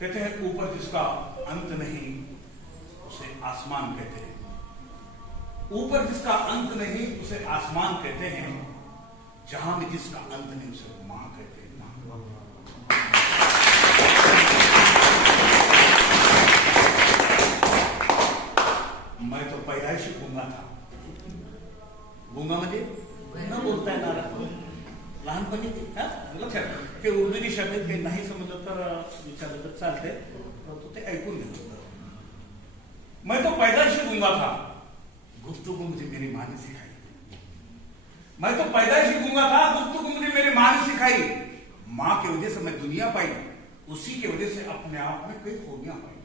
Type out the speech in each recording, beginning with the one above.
कहते हैं ऊपर जिसका अंत नहीं उसे आसमान कहते हैं, ऊपर जिसका अंत नहीं उसे आसमान कहते हैं, जहां में जिसका अंत नहीं उसे मां कहते हैं। मैं तो पैदाइशी गूंगा था। गूंगा म्हणजे न बोलता येणार, लहानपणी लक्षात की उर्दूची शब्द काही नाही समजलं तर विचारलं तर चालते, परंतु ते ऐकून घेत होतं। मैं तो पैदाइशी गूंगा था, गुफ्तगू मुझे मेरी माँ ने सिखाई। मैं तो पैदाइशी गूंगा था, गुफ्तगू मुझे मेरी माँ ने सिखाई। माँ की वजह से मैं दुनिया पाई, उसी की वजह से अपने आप में कई खूबियां पाई।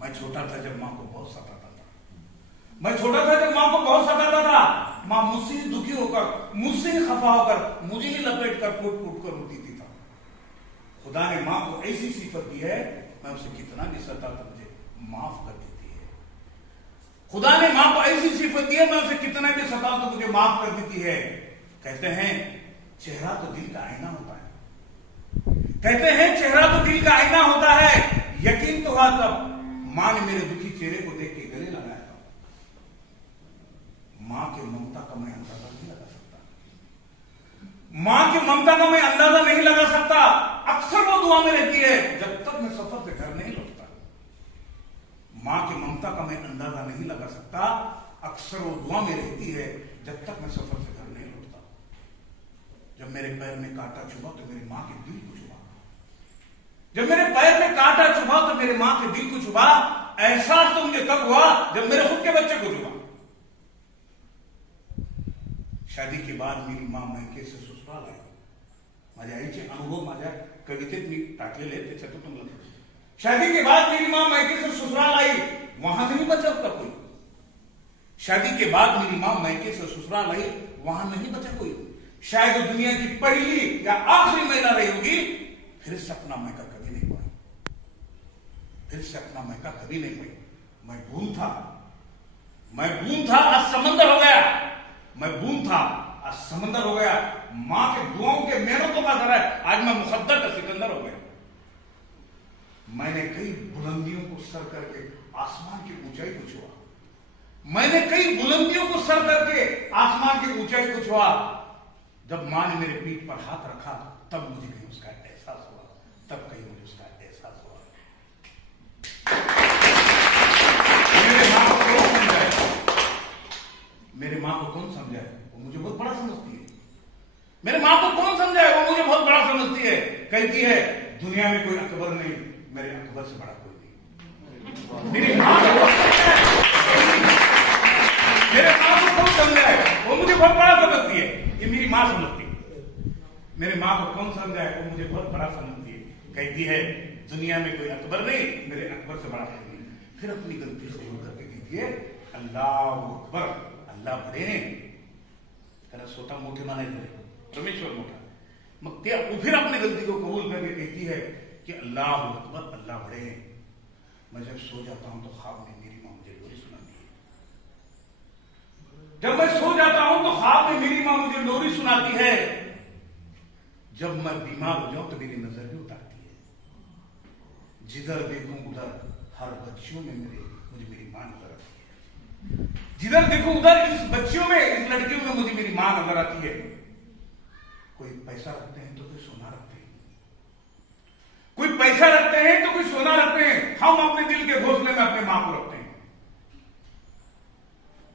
मैं छोटा था जब माँ को बहुत सताता था, मैं छोटा था जब माँ को बहुत सताता था। माँ मुझसे ही दुखी होकर, मुझसे ही खफा होकर, मुझे ही लपेट कर फूट फूट कर रोती थी। खुदा ने माँ को ऐसी सिफत दी है, मैं उसे कितना भी सता तो मुझे माफ कर देती है। खुदा ने माँ को ऐसी सिफत दी है, मैं उसे कितना भी सता तो मुझे माफ कर देती है। कहते हैं चेहरा तो दिल का आईना होता है, कहते हैं चेहरा तो दिल का आईना होता है। यकीन तो हुआ तब माँ ने मेरे दुखी चेहरे को देख के गले लगाया था। माँ के ममता का मैं अंदाजा नहीं लगा सकता, माँ की ममता का मैं अंदाजा नहीं लगा सकता। अक्सर वो दुआ में रहती है जब तक मैं सफर से घर नहीं लौटता। माँ की ममता का मैं अंदाजा नहीं लगा सकता, अक्सर वो दुआ में रहती है जब तक मैं सफर से घर नहीं लौटता। जब मेरे पैर में कांटा चुभा तो मेरी माँ के दिल को चुभा, जब मेरे पैर में कांटा चुभा तो मेरी माँ के दिल को चुभा। एहसास तो मुझे तब हुआ जब मेरे खुद के बच्चे को चुभा। शादी के बाद मेरी माँ मैके से ससुराल आई। माझ्या आईचे अनुभव माझ्या कवितेत मी टाकलेले आहेत, त्याच्यातून तुम्हाला शादी के बाद मेरी माँ मैके से ससुराल आई, वहां नहीं बचा उसका कोई। शादी के बाद मेरी माँ मैके से ससुराल आई, वहां नहीं बचा कोई। शायद दुनिया की पहली या आखिरी महिला रही होगी, फिर से अपना मैका कभी नहीं पाई, फिर से अपना मैका कभी नहीं पाई। मैं बूंद था, मैं बूंद था, आज समंदर हो गया। मैं बूंद था, आज समंदर हो गया। मां के दुआओं के मेहनतों का असर है, आज मैं मुकद्दर का सिकंदर हो गया। मैंने कई बुलंदियों को सर करके आसमान की ऊंचाई को छुआ, मैंने कई बुलंदियों को सर करके आसमान की ऊंचाई को छुआ। जब मां ने मेरे पीठ पर हाथ रखा तब मुझे कहीं उसका एहसास हुआ, तब कहीं मुझे उसका एहसास हुआ। मेरे मां को कौन समझाए, मेरे मां को कौन समझाए, वो मुझे बहुत बड़ा समझती है। मेरे मां को कौन समझाए, वो मुझे बहुत बड़ा समझती है। कहती है दुनिया में कोई अकबर नहीं, मेरे अकबर से बड़ा कोई नहीं। मेरी मां को कौन समझाए, मेरे मां को कौन समझाए, वो मुझे बहुत बड़ा समझती है। ये मेरी मां समझती है। मेरे मां को कौन समझाए, वो मुझे बहुत बड़ा समझती है। कहती है दुनिया में कोई अकबर नहीं, मेरे अकबर से बड़ा कोई नहीं। फिर अपनी गलती से करके कहती है अल्लाह अकबर, अल्लाह बरे ने, त्याला स्वतः मोठे मानायचे, परमेश्वर मोठा। मग ते फिर अपनी गलती को कबूल करके कहती है कि अल्लाह अकबर, अल्लाह बड़े हैं। मैं जब सो जाता हूं तो ख्वाब में मेरी मां मुझे लोरी सुनाती है। जब मैं सो जाता हूं तो ख्वाब में मेरी मां मुझे लोरी सुनाती है। जब मैं बीमार हो जाऊं तो मेरी नजर भी उतारती है। जिधर देखूं उधर हर बच्चियों में मुझे मेरी मां नजर आती है। जिधर देखूं उधर इस बच्चियों में, इस लड़कियों में मुझे मेरी मां नजर आती है। कोई पैसा रखते हैं तो कोई सोना रखते हैं, कोई पैसा रखते हैं तो कोई सोना रखते हैं। हम अपने दिल के घोंसले में अपने मां को रखते हैं।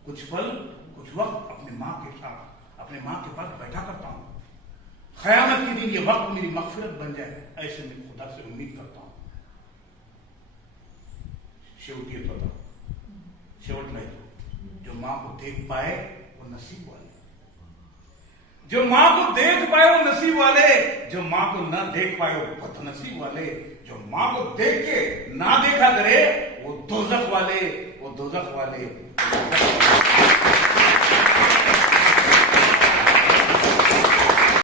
कुछ पल, कुछ वक्त अपने मां के साथ, अपने मां के पास बैठा करता हूं। क़यामत के दिन ये वक्त मेरी मग़फ़िरत बन जाए, ऐसे मैं खुदा से उम्मीद करता हूं। शेवटी येत होता, शेवटला येतो, जो मां को देख पाए वो नसीब वाले, जो मां को देख पाए वो नसीब वाले, जो मां को ना देख पाए वो बदनसीब वाले। जो मां को देख के ना देखा करे वो दोज़ख वाले, वो दोज़ख वाले।